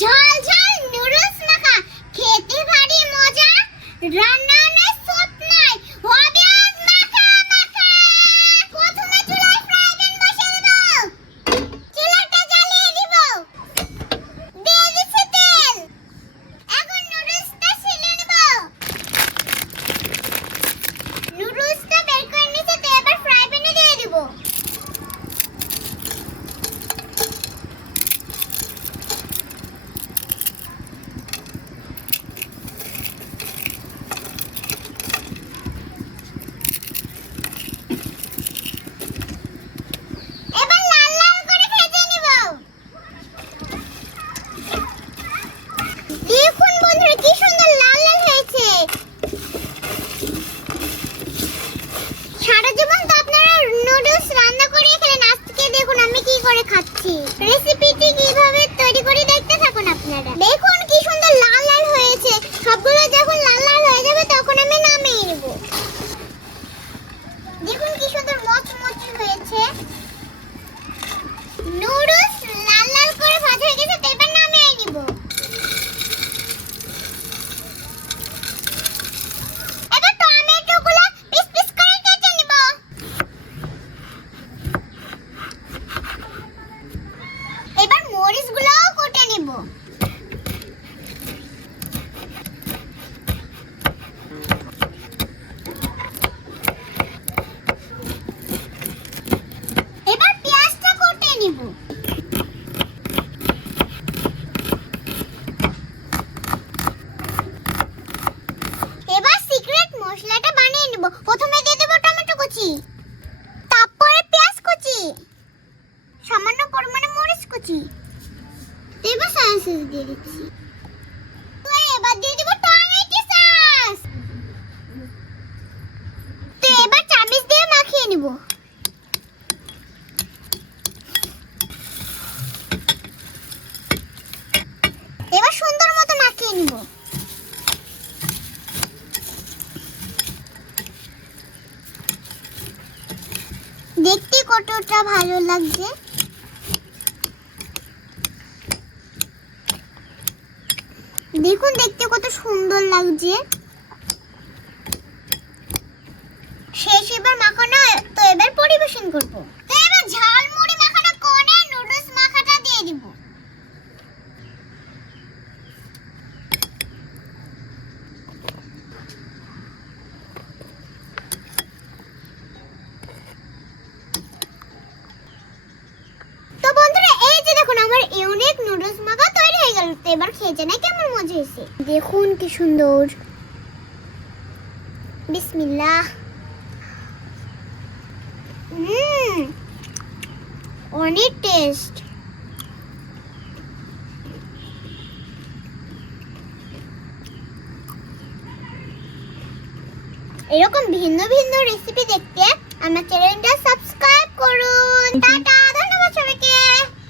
ঝাল ঝাল নুডলস মাখা খেতে ভারী মজা, রান্না নাই সত নাই, হবে আজ মাখা মাখা। প্রথমে চুলায় ফ্রাই প্যান বসিয়ে দেব, চুলাটা জ্বালিয়ে দিব, দিয়ে দিচ্ছি তেল। এখন নুডলসটা ছেলে নেব, নুডলসটা বের করে নিচে তো এবার ফ্রাই প্যানে দিয়ে দিব। রেসিপিটি কিভাবে তৈরি করে দেখতে থাকুন আপনারা। দেখুন কি সুন্দর লাল লাল হয়েছে, সবগুলো যখন লাল লাল হয়ে যাবে তখন আমি নামিয়ে নেব। দেখুন কি সুন্দর মচমচে হয়েছে, নুডলস লাল লাল করে ভাজা হয়ে গেছে, তো এবার নামিয়ে নেব। এবার টমেটোগুলো পিস পিস করে কেটে নেব। এবার মরিচগুলোও কেটে নেব। এবার পেঁয়াজটা কেটে নেব। এবার সিক্রেট মশলাটা বানিয়ে নেব। প্রথমে দিয়ে দেব টমেটো কুচি, তারপরে পেঁয়াজ কুচি, সামান্য পরিমাণে মরিচ কুচি, এবার সয়া সস দিয়ে দিচ্ছি। এবার দিয়ে দেব টমেটো সস। তো এবার চামচ দিয়ে মাখিয়ে নেব। এবার সুন্দর মতো মাখিয়ে নেব। দেখতে কতটা ভালো লাগছে। দেখুন দেখতে কত সুন্দর লাগছে। শেষ এবার মাখানো, তো এবার পরিবেশন করব। তো এবার ঝাল মুড়ি মাখানো কোণে নুডলস মাখাটা দিয়ে দিব। তো বন্ধুরা এই যে দেখুন আমার ইউনিক নুডলস মাখা তৈরি হয়ে গেল। তো এবার খেয়ে জানাই কেমন মজা হয়েছে। দেখুন কি সুন্দর, বিসমিল্লাহ। অনেক টেস্ট। এরকম ভিন্ন ভিন্ন রেসিপি দেখতে আমার চ্যানেলটা সাবস্ক্রাইব করুন। টাটা, ধন্যবাদ সবাইকে।